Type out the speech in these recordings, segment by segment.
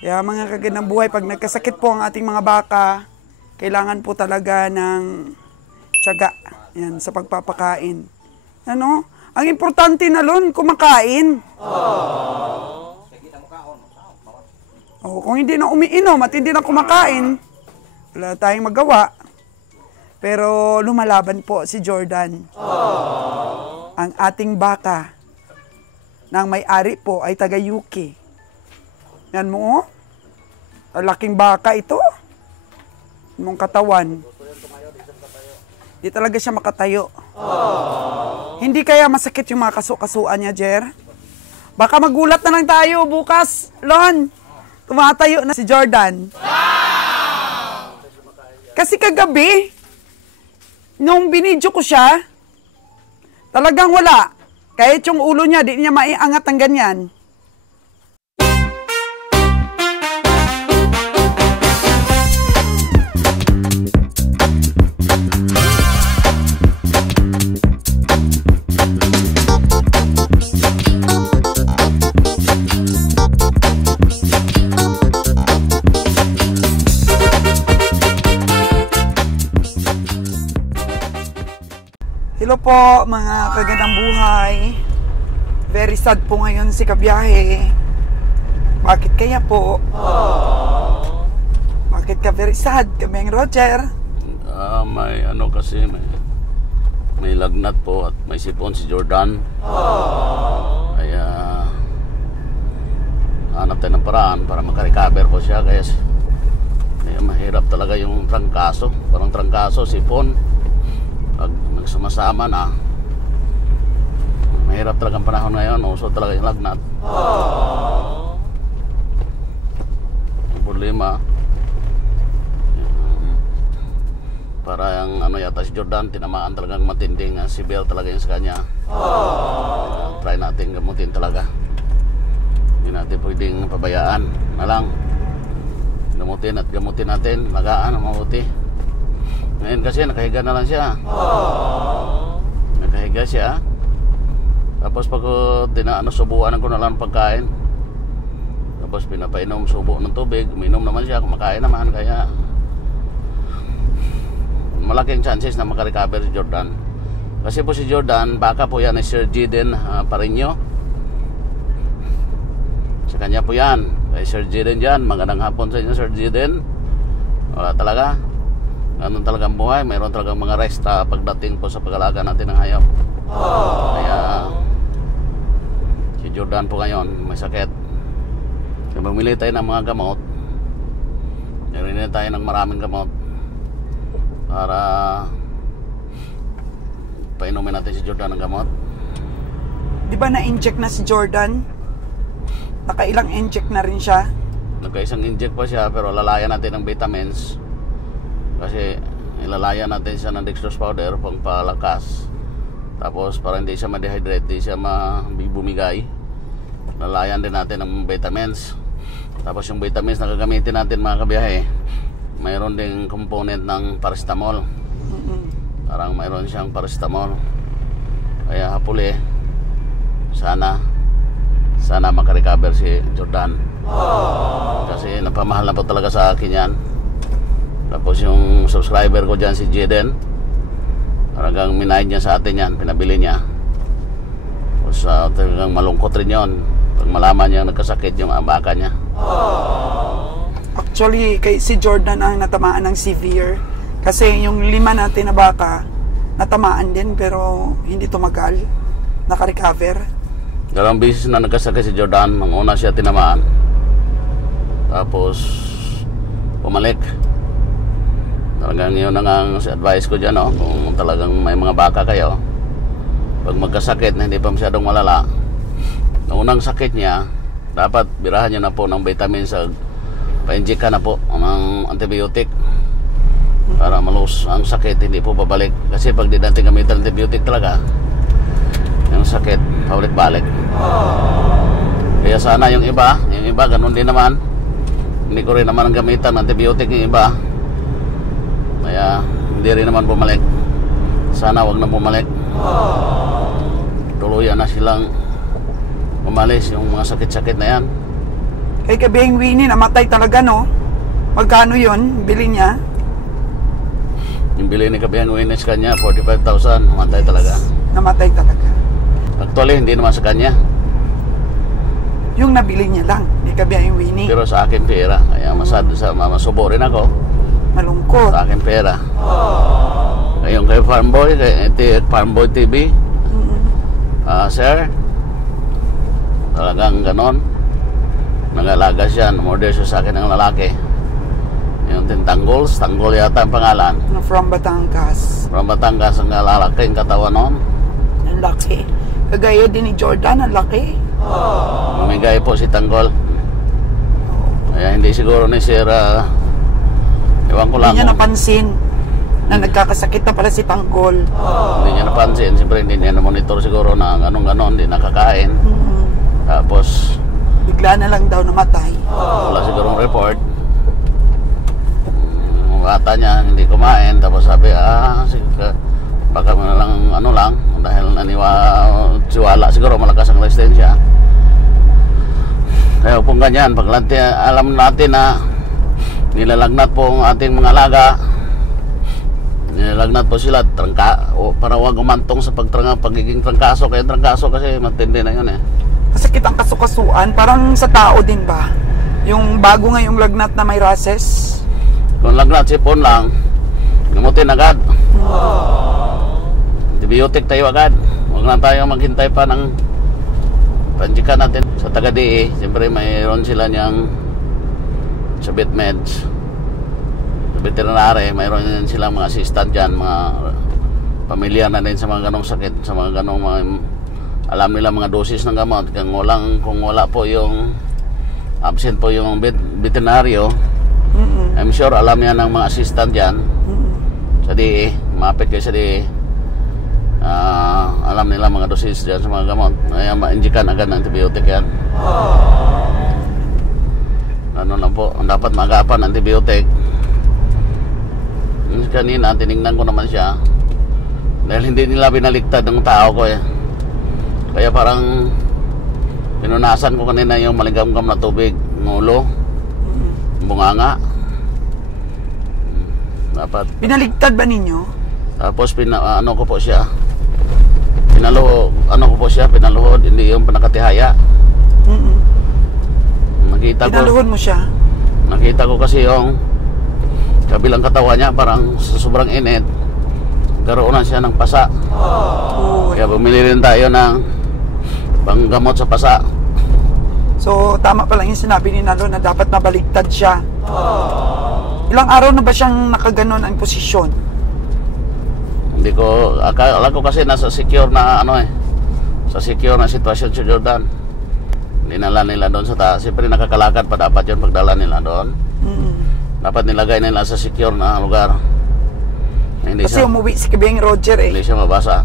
Kaya mga kagandang buhay, pag nagkasakit po ang ating mga baka, kailangan po talaga ng tiyaga yan, sa pagpapakain. Ano? Ang importante na lon, kumakain. Kung hindi na umiinom at hindi na kumakain, wala tayong magawa. Pero lumalaban po si Jordan. Ang ating baka ng may-ari po ay taga-UK. Yan mo, laking baka ito. Mong katawan. Di talaga siya makatayo. Hindi kaya masakit yung mga kaso-kasuan niya, Jer? Baka magulat na lang tayo bukas, Lon. Tumatayo na si Jordan. Kasi kagabi, nung binidyo ko siya, talagang wala. Kahit yung ulo niya, di niya maiangat ang ganyan. Hello po mga kagandang buhay. Very sad po ngayon si Kabiyahe. Bakit kaya po? Bakit ka very sad, Kameng Roger? May ano kasi, may lagnat po at may sipon si Jordan. Kaya hanap tayo ng paraan para makarecover po siya. Kaya mahirap talaga yung trangkaso. Parang trangkaso, sipon. Pag nagsumasama na, mahirap talagang panahon ngayon. Uso talaga yung lagnat. Yung problema, para yung ano yata si Jordan, tinamaan talagang matinding severe talaga yung sa kanya. Try natin gamutin talaga. Hindi natin pwedeng pabayaan na lang. Gamutin at gamutin natin, magaan ang mabuti. Ngayon kasi nakahiga na lang siya. Nakahiga siya. Tapos pag subuan ko na lang pagkain. Tapos pinapainom, subo ng tubig. Uminom naman siya, kumakain naman. Kaya malaking chances na makarecover si Jordan. Kasi po si Jordan, baka po yan ay Sir Jiden Parinyo. Sa kanya po yan. Kay Sir Jiden dyan. Magandang hapon sa inyo, Sir Jiden. Wala talaga. Ganun talagang buhay, mayroon talagang mga rest pagdating po sa pag-alaga natin ng hayop. Kaya si Jordan po ngayon may sakit. Kaya mamili tayo ng mga gamot. Narinig tayo ng maraming gamot para painumin natin si Jordan ng gamot. Di ba na-inject na si Jordan? Nakailang inject na rin siya? Nagkaisang inject pa siya, pero lalayan natin ng vitamins. Kasi ilalayan natin siya ng dextrose powder pang palakas. Tapos para hindi siya ma-dehydrate, hindi siya bumigay, lalayan din natin ng vitamins. Tapos yung vitamins na gagamitin natin mga kabiyahe, mayroon ding component ng paracetamol. Parang mayroon siyang paracetamol. Kaya hapuli, sana makarecover si Jordan. Kasi napamahal na po talaga sa akin yan. Tapos yung subscriber ko dyan si Jaden, talagang minahid niya sa atin yan, pinabili niya. Tapos talagang malungkot rin yun pag malaman niya nagkasakit yung baka niya. Actually, si Jordan ang natamaan ng severe. Kasi yung 5 natin na baka, natamaan din pero hindi tumagal. Naka-recover. Dalawang beses na nagkasakit si Jordan. Ang una siya tinamaan, tapos pumalik. Talagang yun ang advice ko dyan, kung talagang may mga baka kayo, pag magkasakit na hindi pa masyadong malala, na unang sakit niya, dapat birahan niya na po ng vitamins, pa-inject ka na po ng antibiotic para malus ang sakit, hindi po babalik. Kasi pag di natin gamitan antibiotic talaga, yung sakit paulit-balik. Kaya sana yung iba ganun din naman. Hindi ko rin naman ang gamitan antibiotic yung iba, kaya hindi rin naman bumalik. Sana wag na bumalik. Tuluyan na silang umalis yung mga sakit-sakit na yan. Kay Kabeng Winnie, namatay talaga, no? Magkano yun? Bili niya? Yung bili ni Kabeng Winnie sa kanya, 45,000. Namatay talaga. Namatay talaga. Actually, hindi naman sa kanya. Yung nabili niya lang, ni Kabeng Winnie. Pero sa akin pera. Kaya masubo rin ako. Malungkot. Sa akin pera. Ngayon kay Farmboy, kay Farmboy TV. Sir, talagang ganon. Nag-alaga siya, umorder siya sa akin ng lalaki. Yung Tintanggols, Tanggol yata ang pangalan. From Batangas. From Batangas, ang lalaki, ang katawan noon. Ang laki. Kagaya din ni Jordan, ang laki. Mamigay po si Tanggol. Kaya hindi siguro ni Sir, ewan ko lang. Hindi niya napansin na nagkakasakit na pala si Tanggol. Hindi niya napansin, siyempre hindi niya na-monitor siguro na ganun-ganon, hindi nakakain. Tapos, bigla na lang daw namatay. wala sigurong report. Bata niya, hindi kumain. Tapos sabi, sige, baka mo na lang, dahil tiwala siguro, malakas ang resistensya. Kaya kung ganyan, alam natin na nilalagnat po ang ating mga alaga, nilalagnat po sila, para huwag umantong sa pagiging trangkaso. Kaya trangkaso kasi matindi na yun eh. Masakit ang kasukasuan, parang sa tao din ba? Yung bago ngayong lagnat na may rashes. Kung lagnat, sipon lang, gamutin agad. Antibiotic tayo agad. Huwag na tayo maghintay pa ng panjikan natin. Sa taga-DE, siyempre mayroon sila niyang sa BitMeds. Sa veterinary, mayroon din silang mga assistant dyan, mga pamilyar na din sa mga ganong sakit, sa mga ganong alam nila mga dosis ng gamot. Kung wala po yung absent po yung veterinaryo, I'm sure alam yan ng mga assistant dyan sa DE, mapit kayo sa DE. Alam nila mga dosis dyan sa mga gamot, kaya ma-injikan agad ng antibiotic yan. Ano lang po, dapat maagapan antibiotic. Kanina tinignan ko naman siya, dahil hindi nila binaliktad ng tao ko eh. Kaya parang pinunasan ko kanina yung maligam-gam na tubig, ngulo, bunganga. Dapat. Binaligtad ba ninyo? Tapos ano ko po siya. Pinaluhod, hindi yung panakatihaya. Pinaluhod mo siya? Nakita ko kasi yung kabilang katawan niya, parang sa sobrang init, karoonan siya ng pasa. Kaya bumili rin tayo ng panggamot sa pasa. So, tama pa lang yung sinabi ni Nalo na dapat mabaligtad siya. Ilang araw na ba siyang nakaganon ang posisyon? Hindi ko, akala ko kasi nasa secure na sa secure na sitwasyon si Jordan. Dinala nila doon sa taas. Siyempre nakakalakad pa dapat yun pagdala nila doon. Dapat nilagay nila sa secure na lugar. Hindi kasi umuwi si Kabeng Roger eh. Hindi siya mabasa.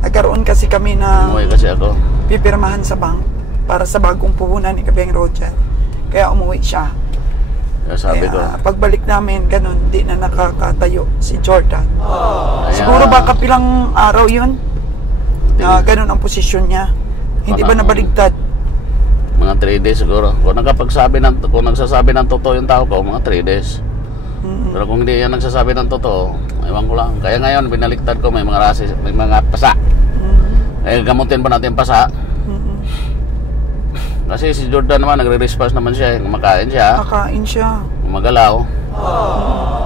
Nagkaroon kasi kami na umuwi kasi ako. Pipirmahan sa bank para sa bagong puhunan ni Kabeng Roger. Kaya umuwi siya. Kaya sabi ko, pagbalik namin, ganun, di na nakakatayo si Jordan. Siguro baka pilang araw yun na ganun ang posisyon niya. Hindi ba nabaligtad? Mga 3 days siguro. Kung nagsasabi ng totoo yung tao ko, mga 3 days. Pero kung hindi yan nagsasabi ng totoo, ewan ko lang. Kaya ngayon, binaliktad ko, may mga rasis, may mga pasa. Gamutin pa natin pasa. Kasi si Jordan naman, nagre-response naman siya. Kumakain siya. Kakain siya. Gumagalaw.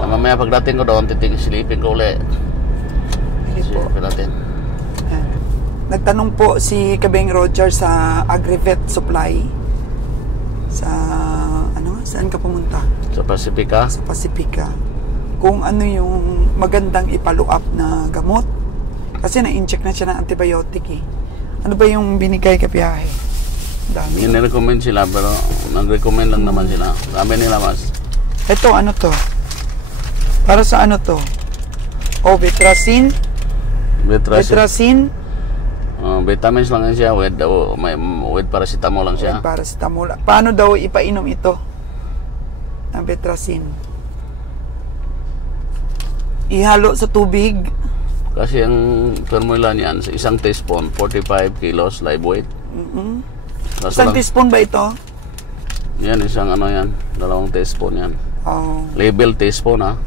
Mamaya pagdating ko doon, silipin ko ulit. Silipin natin. Nagtanong po si Kabeng Roger sa AgriVet Supply. Saan ka pumunta? Sa Pacifica? Sa Pacifica. Kung ano yung magandang ipalo up na gamot. Kasi na-inject na siya ng antibiotic eh. Ano ba yung binigay ka biyahe? Dami. Nirecommend sila pero nag-recommend lang naman sila. Dami nila mas. Ito, ano to? Para sa ano to? Betracin? Betracin? Vitamins lang yan siya. With paracetamol lang siya. With paracetamol. Paano daw ipainom ito? Ang Betracin. Ihalo sa tubig. Kasi ang formula niyan, sa isang teaspoon, 45 kilos live weight. Isang teaspoon ba ito? Yan, isang ano yan. Dalawang teaspoon yan. Oh. Label teaspoon ha.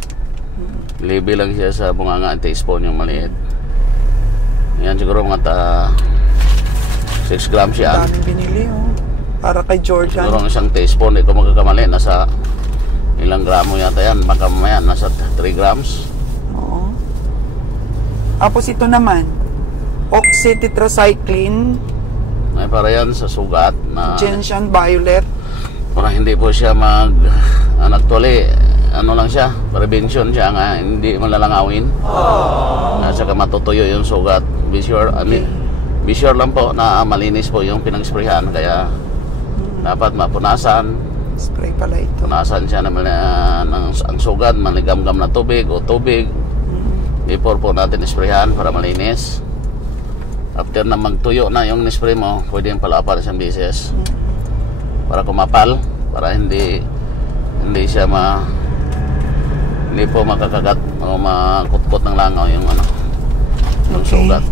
Label lang siya sa bunganga teaspoon yung maliit. Yan siguro mga 6 grams yan. Daming binili oh. Para kay Jordan. Siguro isang teaspoon, hindi ko magkakamali. Nasa ilang gramo yata yan. Baka mamaya nasa 3 grams. Oo. Tapos ito naman, oxytetracycline, Ay para yan sa sugat na gentian violet. para hindi po siya actually, ano lang siya, prevention siya nga, hindi malalangawin. At saka matutuyo yung sugat. Be sure lang po na malinis po yung pinang-sprayhan. Kaya dapat mapunasan. Spray pala ito. Punasan siya ang sugat, maligamgam na tubig o tubig. Before po natin isprayhan para malinis. After na magtuyo na yung nispray mo, pwede yung palapan isang beses. Para kumapal, para hindi siya hindi po makakagat o makutkot ng langaw yung yung sugat.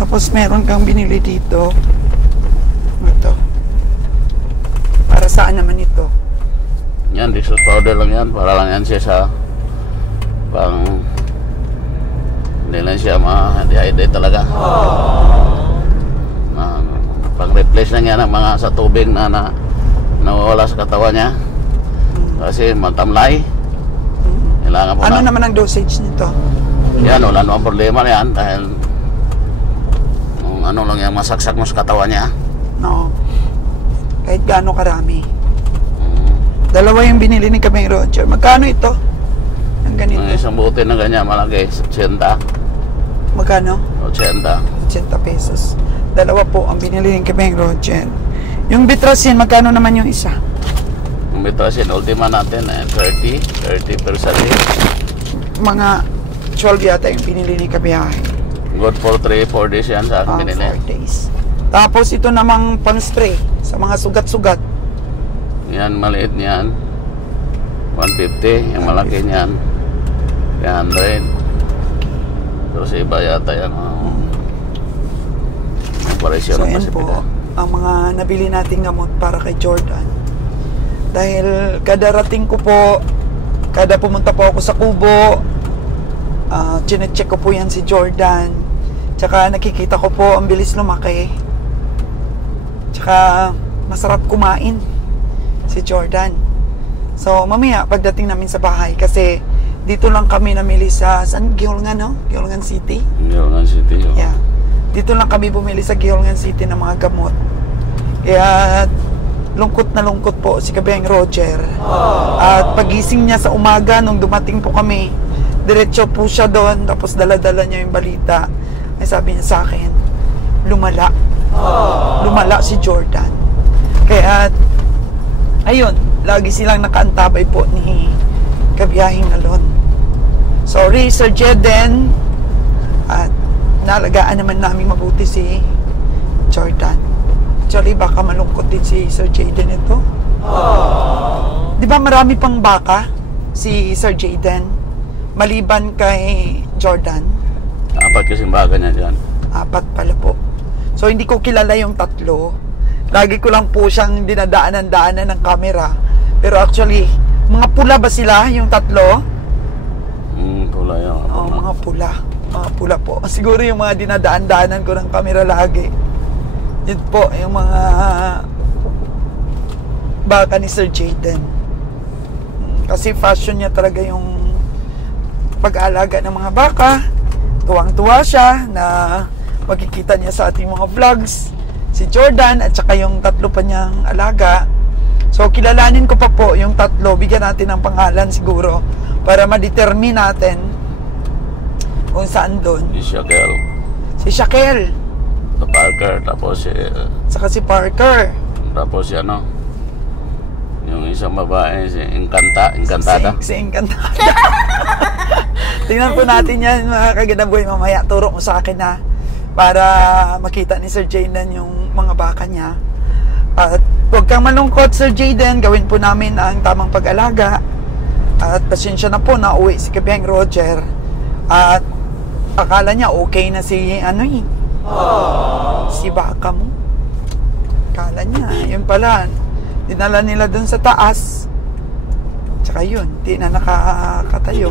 Tapos meron kang binili dito. Ito. Para saan naman ito? Yan, dextrose powder lang yan. Para lang yan siya sa hindi lang siya ma-dehydrate talaga. Pang-replace lang yan ng mga sa tubig na nawawala sa katawan niya. Kasi matamlay. Kailangan po ano naman ang dosage nito? Yan, wala namang problema na yan. Dahil ano lang yan, masaksak mo sa katawan niya. No. Kahit gaano karami. Dalawa yung binili ni Kameng Roger. Magkano ito? Ang ganito. Ang isang buti na ganyan, malaki, 80. Magkano? 80. 80 pesos. Dalawa po ang binili ni Kameng Roger. Yung Bitrasin, magkano naman yung isa? Yung Bitrasin, ultima natin, 30 per sarili. Mga 12 yata yung binili ni Kabiyahe. Good for 3-4 days yan sa akin binili. 4 days. Tapos ito namang pan-spray sa mga sugat-sugat. Yan, maliit niyan. 150. Yung malaki niyan. 300. Pero sa iba yata yan. Presyo So ng yan po, Pasipida. ang mga nabili nating gamot para kay Jordan. Dahil kada rating ko po, kada pumunta po ako sa Kubo, chinecheck ko po yan si Jordan. Tsaka nakikita ko po ang bilis lumaki. Tsaka masarap kumain si Jordan. So mamaya pagdating namin sa bahay, kasi dito lang kami namili sa Gihulngan, no? Gihulngan City. Gihulngan City. Oh. Yeah. Dito lang kami bumili sa Gihulngan City ng mga gamot. Kaya lungkot na lungkot po si Kabeng Roger. At pagising niya sa umaga nung dumating po kami, diretso po siya doon, tapos dala-dala niya yung balita. Ay sabi niya sa akin, lumala. Lumala si Jordan. Kaya ayun, lagi silang nakaantabay po ni Kabiyahing Alon. Sorry, Sir Jeden. At nalagaan naman namin mabuti si Jordan. Actually, baka malungkot din si Sir Jaden ito. Di ba marami pang baka si Sir Jaden maliban kay Jordan? 4 kasing baga niya dyan. 4 pala po. So hindi ko kilala yung 3. Lagi ko lang po siyang dinadaanan-daanan ng camera. Pero actually, mga pula ba sila yung 3? Pula yun. Oo, mga pula. Mga pula po. Siguro yung mga dinadaan-daanan ko ng camera lagi. Yun po, yung mga baka ni Sir Jaden. Kasi fashion niya talaga yung pag-aalaga ng mga baka. Tuwang-tuwa siya na makikita niya sa ating mga vlogs si Jordan at saka yung 3 pa niyang alaga. So kilalanin ko pa po yung 3. Bigyan natin ng pangalan siguro para ma-determine natin kung saan doon. Si Shaquel. Si Shaquel. Si Parker. Tapos Saka si Parker. Tapos si yung isang babae, si Encantada. Si Encantada. Tingnan po natin yan, mga kaganaboy. Mamaya turo mo sa akin na para makita ni Sir Jaden yung mga baka niya. At huwag kang malungkot, Sir Jaden. Gawin po namin ang tamang pag-alaga. At pasensya na po na uwi si Kabeng Roger. At akala niya okay na si si baka mo. Akala niya, yun pala, dinala nila dun sa taas. Tsaka yun, di na nakakatayo.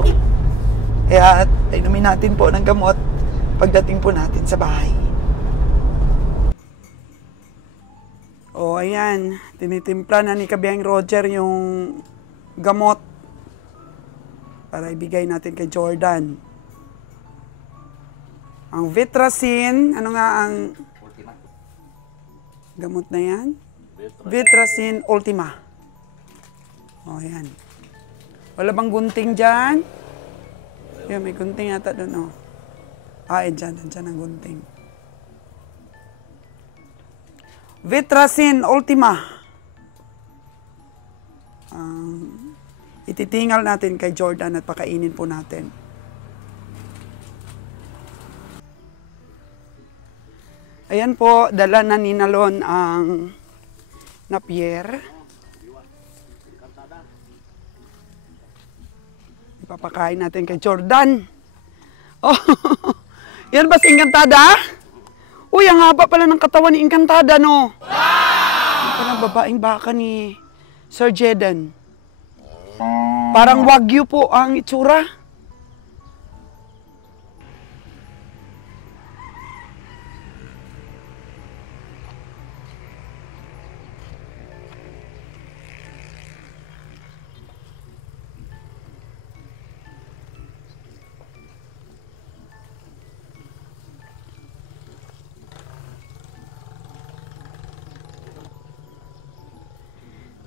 Kaya inumin natin po ng gamot pagdating po natin sa bahay. O ayan, tinitimpla na ni Kabiyang Roger yung gamot para ibigay natin kay Jordan. Ang Vitracin, ano nga ang gamot na yan? Vitracin Ultima. O ayan. Wala bang gunting dyan? Yan, may gunting yata doon, oh. Dyan ang gunting. Vitracin Ultima. Ititingal natin kay Jordan at pakainin po natin. Ayan po, dala na ni Nalon ang Napier. Ipapakain natin kay Jordan. Oh, yan ba si Encantada? Uy, ang haba pala ng katawan ni Encantada, no? Wow! Parang babaeng baka ni Sir Jedan. Parang wagyu po ang itsura.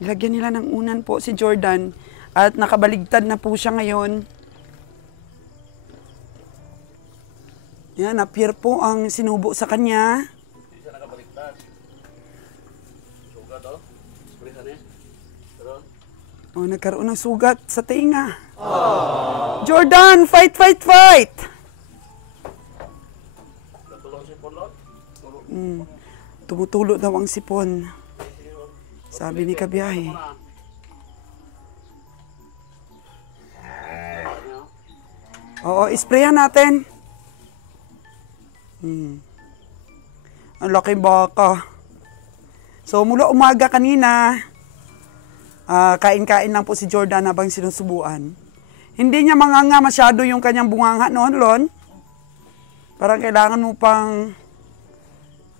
Ilagyan nila ng unan po si Jordan at nakabaligtad na po siya ngayon. Yan, Napier po ang sinubo sa kanya. Hindi siya nakabaligtad. Sugat, oh. Espresan niya. Pero... Oh, nagkaroon ng sugat sa tinga. Aww. Jordan, fight, fight, fight! Natulong si Polon? Tumutulo daw ang sipon. Sabi ni Kabiyahe. Oo, isprayan natin. Ang laking baka. So, mula umaga kanina, kain-kain lang po si Jordan habang sinusubuan. Hindi niya manganga masyado yung kanyang bunganga noon, Lon. Parang kailangan mo pang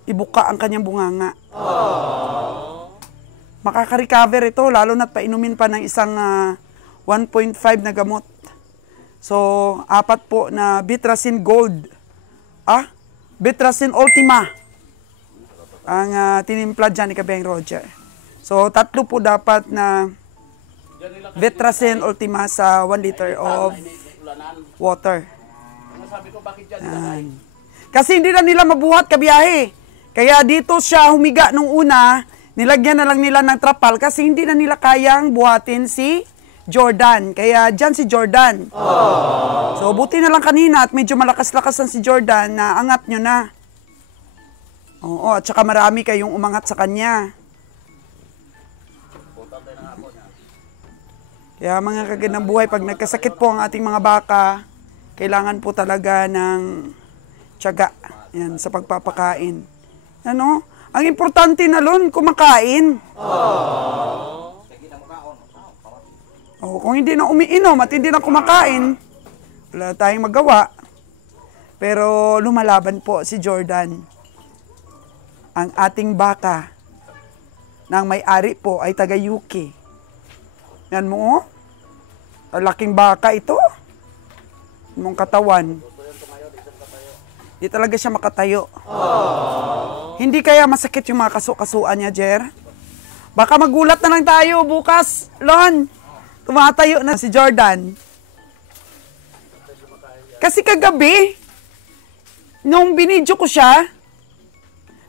ibuka ang kanyang bunganga. Makaka-recover ito, lalo na't painumin pa ng isang 1.5 na gamot. So, 4 po na Vitracin Gold. Vitracin Ultima. Ang tinimpla dyan ni Kabiyang Roger. So, 3 po dapat na Vitracin Ultima sa 1 liter of water. Kasi hindi na nila mabuhat, Kabiyahe. Kaya dito siya humiga nung una. Nilagyan na lang nila ng trapal kasi hindi na nila kayang buhatin si Jordan. Kaya dyan si Jordan. Aww. So, buti na lang kanina at medyo malakas-lakasan si Jordan na angat nyo na. Oo, at saka marami kayong umangat sa kanya. Kaya mga kagandang buhay, pag nagkasakit po ang ating mga baka, kailangan po talaga ng tiyaga yan, sa pagpapakain. Ano? Ang importante na Lon, kumakain. Kung hindi na umiinom at hindi na kumakain, wala tayong magawa. Pero lumalaban po si Jordan. Ang ating baka ng may-ari po ay taga-UK. Yan mo, laking baka ito. Mong katawan. Di talaga siya makatayo. Hindi kaya masakit yung mga kaso-kasuan niya, Jer? Baka magulat na lang tayo bukas, Lon. Tumatayo na si Jordan. Kasi kagabi, nung binidyo ko siya,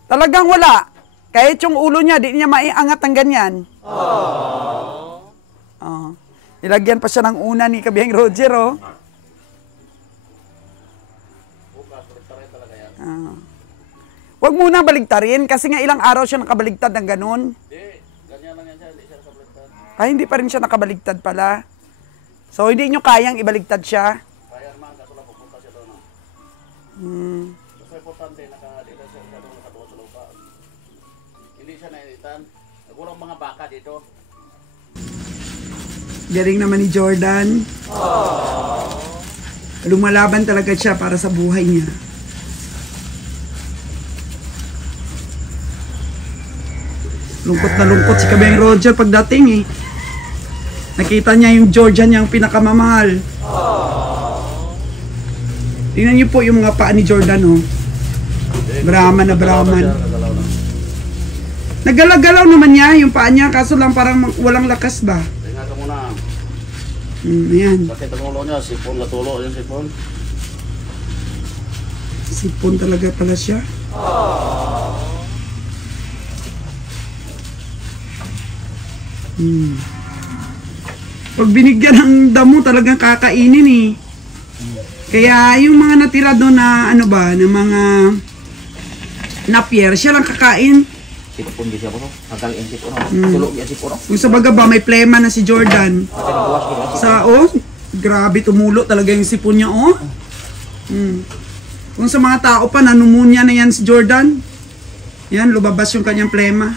talagang wala. Kahit yung ulo niya, di niya maiangat ng ganyan. Nilagyan pa siya ng una ni Kabiyang Roger, oh. Huwag muna baligtarin kasi nga ilang araw siya nakabaligtad ng ganun. Hindi, ganyan lang yan siya, hindi siya nakabaligtad. Ay, hindi pa rin siya nakabaligtad pala. So, hindi nyo kayang ibaligtad siya? Kaya naman, kaso lang pupunta siya doon. Kasi importante, nakadila siya doon nakatuwa sa lupa. Hindi siya nainitan. Nagulong mga baka Galing naman ni Jordan. Lumalaban talaga siya para sa buhay niya. Lungkot na lungkot si Kabeng Roger pagdating eh. Nakita niya yung Georgian niyang pinakamamahal. Tingnan niyo po yung mga paa ni Jordan oh. Brahman na Brahman. Nagalaw-galaw naman niya yung paa niya, kaso lang parang walang lakas ba? Tingnan ka muna. Ayan. Sakit ang ulo niya, sipon na tulo yung sipon. Sipon talaga pala siya. Pag binigyan ng damo talagang kakainin eh. Kaya yung mga natira doon na ano ba, na mga napier, siya lang kakain. Sipon di siya po, hanggang yung sipon. Tulog yung sipon. Kung sa baga ba, may plema na si Jordan. Sa, grabe tumulo talaga yung sipon niya, oh. Kung sa mga tao pa, nanumunya na yan si Jordan. Yan, lumabas yung kanyang plema.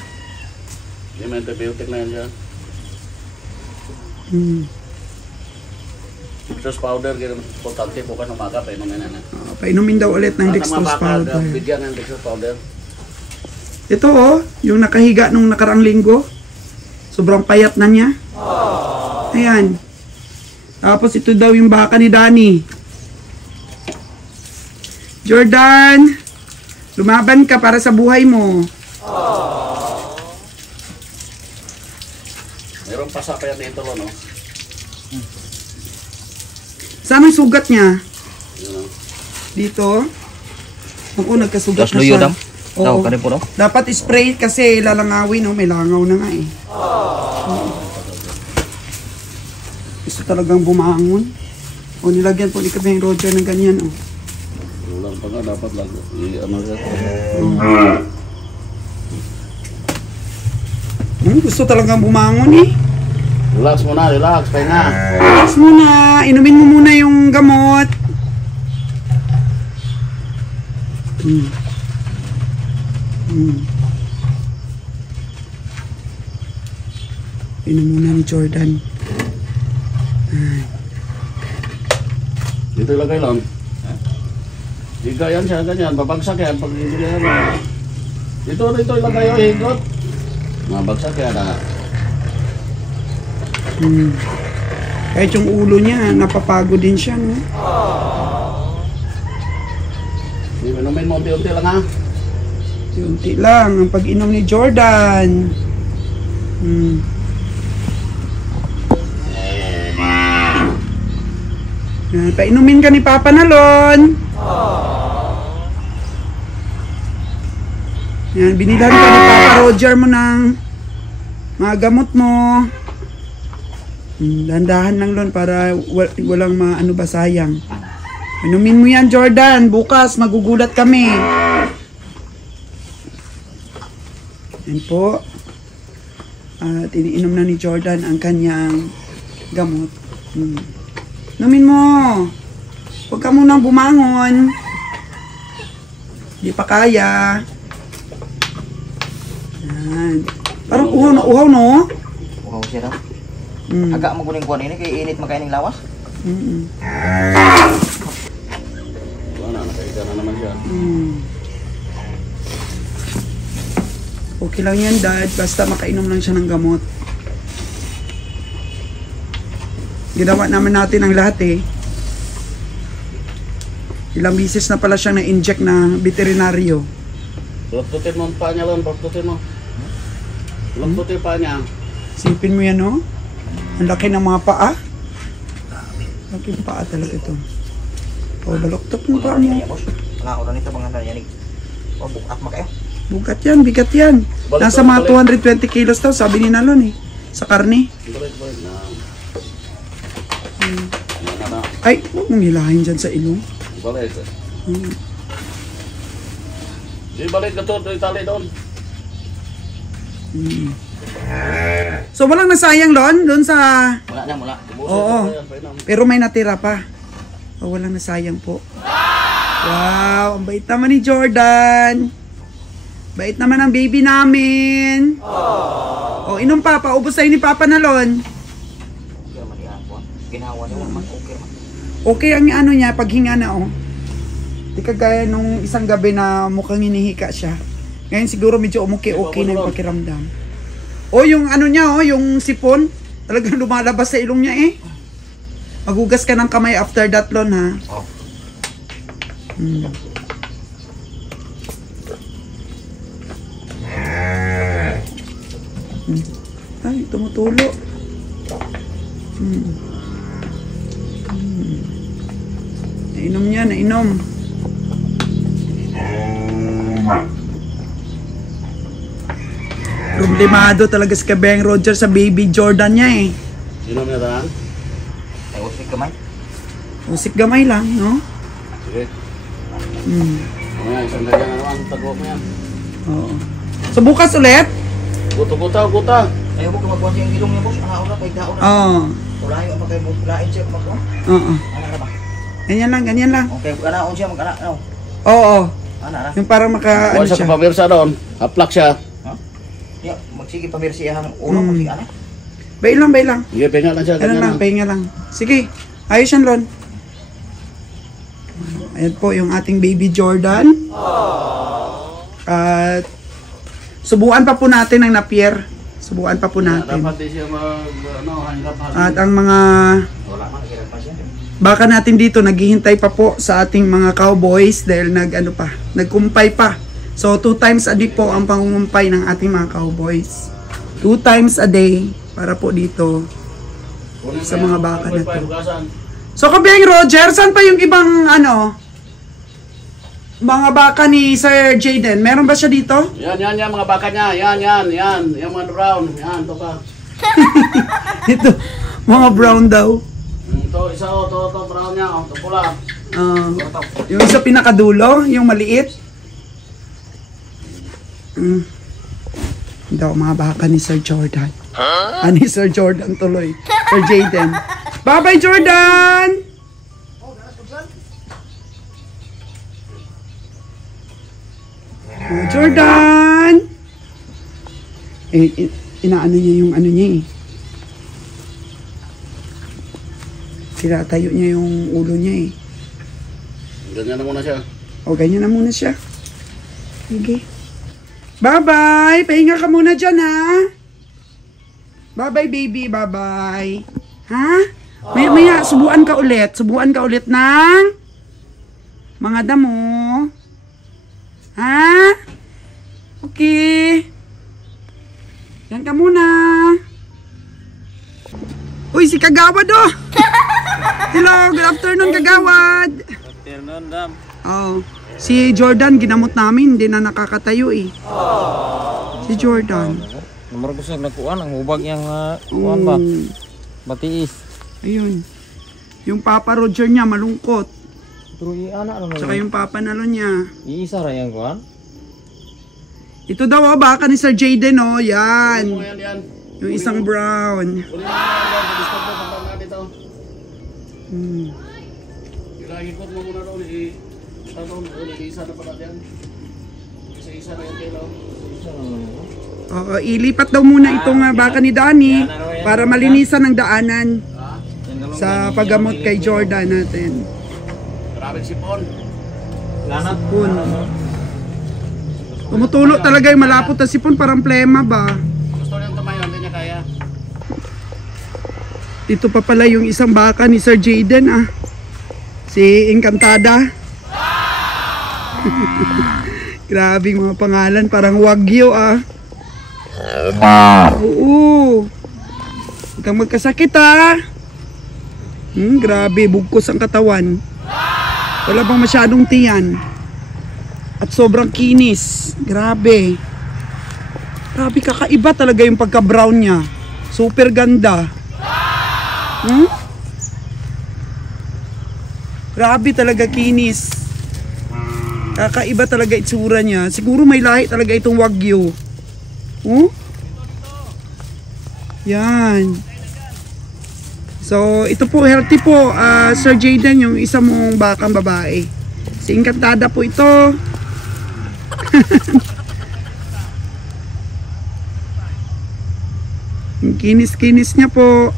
Hindi may antibiotic na yan dyan. Dextrose powder, ganun importante po ka umaga, painumin na. Painumin daw ulit ng dextrose powder. Bigyan ng dextrose powder. Ito oh, yung nakahiga nung nakarang linggo. Sobrang payat na niya. Ayan. Tapos ito daw yung baka ni Danny. Jordan, lumaban ka para sa buhay mo. Mayroong pasa pa yan dito, no? Saan ang sugat niya? Yun, no? Dito. Oo, nagkasugat Dos na luyo siya. dam. Daw kani po daw. Dapat spray kasi lalangawin, no? May langaw na nga eh. Gusto talagang bumangon. O nilagyan po ni Kabeng Roger ng ganyan, oh. Ulang pa nga, dapat lang. Ano siya? Gusto talagang bumangon eh. Relax muna, relax. Pahinga. Relax muna. Inumin mo muna yung gamot. Inom muna ni Jordan. Dito ilagay lang. Higa yan siya, ganyan. Babagsak yan. Pag hindi yan. Dito ilagay yung higot. Mabagsak yan. Kahit yung ulo niya, napapagod din siya, no? Inumin mo, unti-unti lang ha. Unti lang ang pag-inom ni Jordan. Yan, painumin ka ni Papa Nalon. Yan, binilhan ka ni Papa Roger mo ng mga gamot mo. Dandahan lang Lon para walang ano ba sayang. Inumin mo yan, Jordan. Bukas magugulat kami. Yan po. At iniinom na ni Jordan ang kanyang gamot. Inumin mo. Huwag ka munang bumangon. Hindi pa kaya. Yan. Parang uhaw na uhaw, no? Uhaw siya daw. Agak mo kuning kuan ini kay init makain ng lawas. Wala na, nakahiga na naman siya. Okay lang yan, Dad. Basta makainom lang siya ng gamot. Ginawa naman natin ang lahat eh. Ilang bisis na pala siyang na-inject na veterinaryo. Luptutin mo ang paa niya lang, luptutin mo. Luptutin pa niya. Sipin mo yan, no? Ang laki ng mga paa. Laki ng paa talaga ito. O, baloktot ng paa mo. Nga oran nito mga nanyanig. O bukat makayo. Bugat yan, bigat yan. Nasa mga 220 kilos daw, sabi ni Nalon eh. Sa karne. Balik na. Ay, huwag mong hilahin dyan sa ilong. Balik. Balik ka to, itali doon. So, walang nasayang doon sa... Wala na, wala. Oo. Pero may natira pa. O, walang nasayang po. Wow, ang bait naman ni Jordan. Bait naman ang baby namin. O, inom pa. Paubos tayo ni Papa Nalon. Kaya malihan ko. Ginawa niya man. Okay man. Okay ang ano niya, paghinga na, oh. Di kagaya nung isang gabi na mukhang hinihika siya. Ngayon siguro medyo okay na yung pakiramdam. O, yung ano niya, oh, yung sipon. Talagang lumalabas sa ilong niya, eh. Maghugas ka ng kamay after that, Lon, ha? Oh. Ay, tumutulo. Nainom niya, nainom. Problemado talaga si Kabeng Roger sa baby Jordan niya, eh. Inom na tanan? Ay, usik kamay. Usik gamay lang, no? Sige. Mamaya, isang ganyan na naman. Tago mo yan. Oo. So bukas ulit? Guta. Ayaw mo kumakuha siya yung ilong niya, boss. Ana, pag daon na. Oo. Ulayo ang pagkain mo. Ulayin siya kumakuha. Oo. Ana na ba? Ganyan lang. Okay, anaon siya, mag-anak. Ano? Oo. Ana na. Yung parang maka, Kuha ano siya siya. kapabirsa doon. Haplak siya. Ha? Ya, magsige pa siya ang ulo mo si ana. Bay lang. Sige, penga lang siya. Ano ganyan lang, pahinga lang. Sige, ayos yan, Lon. Ayan po yung ating baby Jordan. At subuan pa po natin ang napier. Subuan pa po natin. Dapat di siya hanggap. At ang mga Wala man, nagirang pa siya. baka natin dito naghihintay pa po sa ating mga cowboys dahil nagkumpay pa. So 2 times a day po ang pangungumpay ng ating mga cowboys. 2 times a day para po dito sa mga baka na to. So Kabeng Roger, saan pa yung ibang mga baka ni Sir Jaden? Meron ba siya dito? Yan, mga baka niya. Yan. Yung mga brown. Yan, ito pa. Ito, mga brown daw. Ito, isa ito brown niya. Ito pula. Yung isa pinakadulo, yung maliit. Daw, mga baka ni Sir Jordan. Ni Sir Jordan tuloy. Sir Jaden. Bye-bye, Jordan! Jordan! Inaano niya yung ano niya, eh. Tinatayo niya yung ulo niya, eh. Ganyan na muna siya. O, ganyan na muna siya. Sige. Bye-bye! Pahinga ka muna dyan, ha? Bye-bye, baby. Bye-bye. Ha? Maya, subuan ka ulit. Subuan ka ulit ng mga damo. Ha? Okay. Yan ka muna. Uy, si Kagawad, oh! Hello, good afternoon, Kagawad. Afternoon, Dam. Oh, si Jordan ginamot namin, hindi na nakakatayo, eh. Si Jordan. Nomor gusto nagkuhan ang hubag yang kuhan ba? Batiis. Ayun. Yung Papa Roger niya malungkot. Pero ana ano Tsaka yung Papa Nalon niya. iisa ra yang kuhan. Ito daw, oh, baka ni Sir Jaden, oh. Yan. Yan. Yung isang brown. Kunin mo yan. Disturb mo. Tandaan natin ito. Ilahikot mo muna doon. Isa na pala dyan. Isa na yung kilo. Oo, ilipat daw muna itong baka ni Danny para malinisan ang daanan sa paggamot kay Jordan natin. Grabe sipon. Lanat. Sipon. Tumutulo talaga yung malapot na sipon, parang plema ba? Gusto niyang tumayo. Hindi niya kaya. Ito pa pala yung isang baka ni Sir Jaden, ah. Si Encantada. Grabe mga pangalan, parang Wagyu, ah. Oo. Huwag kang magkasakit, ah. Grabe, bugkos ang katawan. Wala bang masyadong tiyan. At sobrang kinis. Grabe. Grabe, kakaiba talaga yung pagka-brown niya. Super ganda. Grabe talaga kinis. Kakaiba talaga itsura niya. Siguro may lahi talaga itong Wagyu. Yan. So, ito po, healthy po, Sir Jaden, yung isa mong bakang babae. Si Encantada po ito. Kinis-kinis niya po.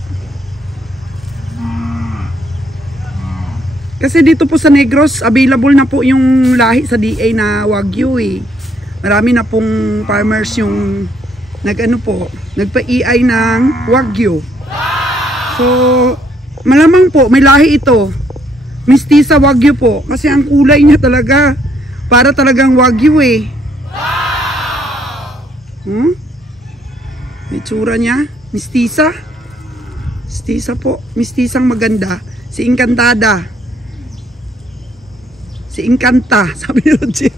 Kasi dito po sa Negros, available na po yung lahi sa DA na Wagyu eh. Marami na pong farmers yung nagpa-EI ng Wagyu. So, malamang po, may lahi ito. Mestiza Wagyu po. Kasi ang kulay niya talaga, para talagang Wagyu eh. May tsura niya. Mestiza. Mestiza po. Mestizang maganda. Si Encantada. Si Encanta, sabi ni Roger.